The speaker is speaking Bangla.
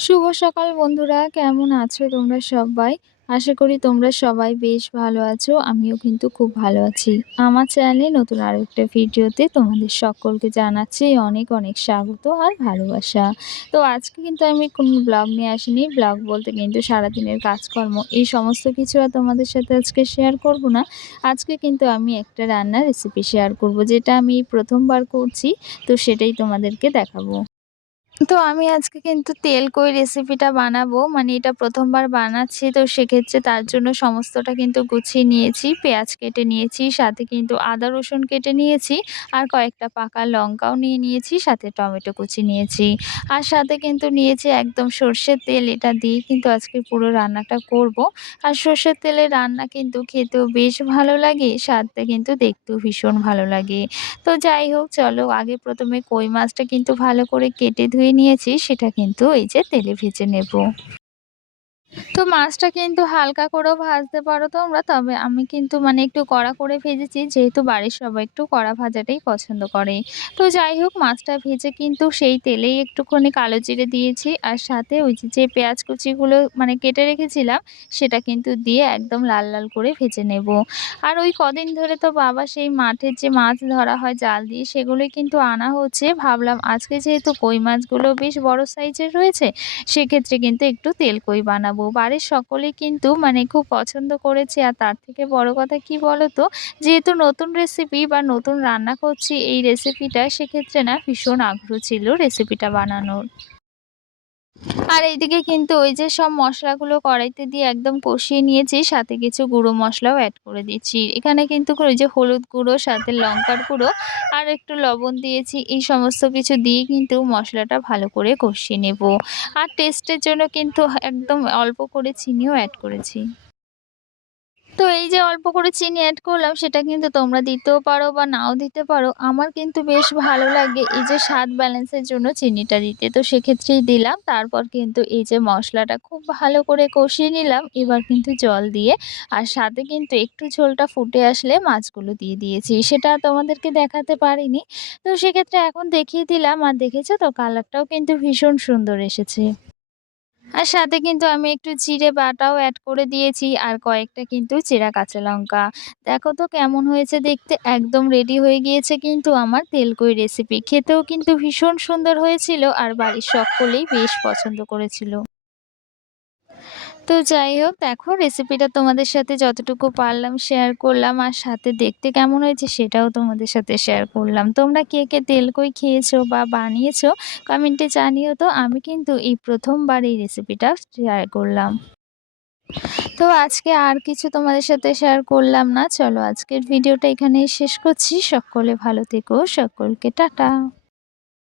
শুভ সকাল বন্ধুরা, কেমন আছো তোমরা সবাই? আশা করি তোমরা সবাই বেশ ভালো আছো। আমিও কিন্তু খুব ভালো আছি। আমার চ্যানেলে নতুন আরো একটা ভিডিওতে তোমাদের সকলকে জানাচ্ছি অনেক, অনেক স্বাগত আর ভালোবাসা। তো আজকে কিন্তু আমি কোনো ব্লগ নিয়ে আসিনি। ব্লগ বলতে কিন্তু সারাদিনের কাজকর্ম এই সমস্ত কিছু আর তোমাদের সাথে আজকে শেয়ার করব না। আজকে কিন্তু আমি একটা রান্নার রেসিপি শেয়ার করব, যেটা আমি প্রথমবার করছি। তো সেটাই তোমাদেরকে দেখাবো। তো আমি আজকে কিন্তু তেলকই রেসিপিটা বানাবো। মানে এটা ১ম বার বানাচ্ছি। তো সেক্ষেত্রে তার জন্য সমস্তটা কিন্তু গুছিয়ে নিয়েছি। পেঁয়াজ কেটে নিয়েছি, সাথে কিন্তু আদা রসুন কেটে নিয়েছি। আর কয়েকটা পাকা লঙ্কাও নিয়ে নিয়েছি, সাথে টমেটো কুচি নিয়েছি। আর সাথে কিন্তু নিয়েছি একদম সর্ষের তেল। এটা দিয়েই কিন্তু আজকে পুরো রান্নাটা করব। আর সর্ষের তেলের রান্না কিন্তু খেতেও বেশ ভালো লাগে, স্বাদটা কিন্তু দেখতেও ভীষণ ভালো লাগে। তো যাই হোক, চলো আগে ১ম এ কই মাছটা কিন্তু ভালো করে কেটে ধুয়ে নিয়েছি। সেটা কিন্তু এই যে তেলে ভেজে নেব। তো মাছটা কিন্তু হালকা করেও ভাজতে পারো তোমরা। তবে আমি কিন্তু মানে একটু কড়া করে ভেজেছি, যেহেতু বাড়ির সবাই একটু কড়া ভাজাটাই পছন্দ করে। তো যাই হোক, মাছটা ভেজে কিন্তু সেই তেলেই একটুখানি কালো জিরে দিয়েছি। আর সাথে ওই যে পেঁয়াজ কুচিগুলো মানে কেটে রেখেছিলাম, সেটা কিন্তু দিয়ে একদম লাল, লাল করে ভেজে নেব। আর ওই কদিন ধরে তো বাবা সেই মাঠের যে মাছ ধরা হয় জাল দিয়ে, সেগুলোই কিন্তু আনা হচ্ছে। ভাবলাম আজকে যেহেতু কই মাছগুলো বেশ বড় সাইজের রয়েছে, সেক্ষেত্রে কিন্তু একটু তেলকই বানাবো। বাড়ির সকলেই কিন্তু মানে খুব পছন্দ করেছে। আর তার থেকে বড় কথা কি বলতো? যেহেতু নতুন রেসিপি বা নতুন রান্না করছি এই রেসিপিটা, সেক্ষেত্রে না ভীষণ আগ্রহ ছিল রেসিপিটা বানানোর। আর এইদিকে কিন্তু ওই যে সব মসলাগুলো কড়াইতে দিয়ে একদম কষিয়ে নিয়েছি, সাথে কিছু গুঁড়ো মসলাও এড করে দিচ্ছি। এখানে কিন্তু ওই যে হলুদ গুঁড়ো, সাথে লঙ্কার গুঁড়ো আর একটু লবণ দিয়েছি। এই সমস্ত কিছু দিয়ে কিন্তু মসলাটা ভালো করে কষিয়ে নেব। আর টেস্টের জন্য কিন্তু একদম অল্প করে চিনিও এড করেছি। তো এই যে অল্প করে চিনি এড করলাম, সেটা কিন্তু তোমরা দিতেও পারো বা নাও দিতে পারো। আমার কিন্তু বেশ ভালো লাগে এই যে স্বাদ ব্যালেন্সের জন্য চিনিটা দিতে। তো সেক্ষেত্রেই দিলাম। তারপর কিন্তু এই যে মসলাটা খুব ভালো করে কষিয়ে নিলাম। এবার কিন্তু জল দিয়ে আর সাথে কিন্তু একটু ঝোলটা ফুটে আসলে মাছগুলো দিয়ে দিয়েছি। সেটা তোমাদেরকে দেখাতে পারিনি। তো সেক্ষেত্রে এখন দেখিয়ে দিলাম। আর দেখেছো তো কালারটাও কিন্তু ভীষণ সুন্দর এসেছে। আর সাথে কিন্তু আমি একটু জিরে বাটাও এড করে দিয়েছি, আর কয়েকটা কিন্তু চেরা কাঁচা লঙ্কা। দেখো তো কেমন হয়েছে দেখতে? একদম রেডি হয়ে গিয়েছে কিন্তু আমার তেলকই রেসিপি। খেতেও কিন্তু ভীষণ সুন্দর হয়েছিল, আর বাড়ির সকলেই বেশ পছন্দ করেছিল। তো যাই হোক, দেখো রেসিপিটা তোমাদের সাথে যতটুকু পারলাম শেয়ার করলাম, আর সাথে দেখতে কেমন হয়েছে সেটাও তোমাদের সাথে শেয়ার করলাম। তোমরা কে, কে তেলকই খেয়েছো বা বানিয়েছো কমেন্টে জানিও তো। আমি কিন্তু এই ১ম বার এই রেসিপিটা শেয়ার করলাম। তো আজকে আর কিছু তোমাদের সাথে শেয়ার করলাম না। চলো আজকের ভিডিওটা এখানেই শেষ করছি। সকলে ভালো থেকো। সকলকে টাটা।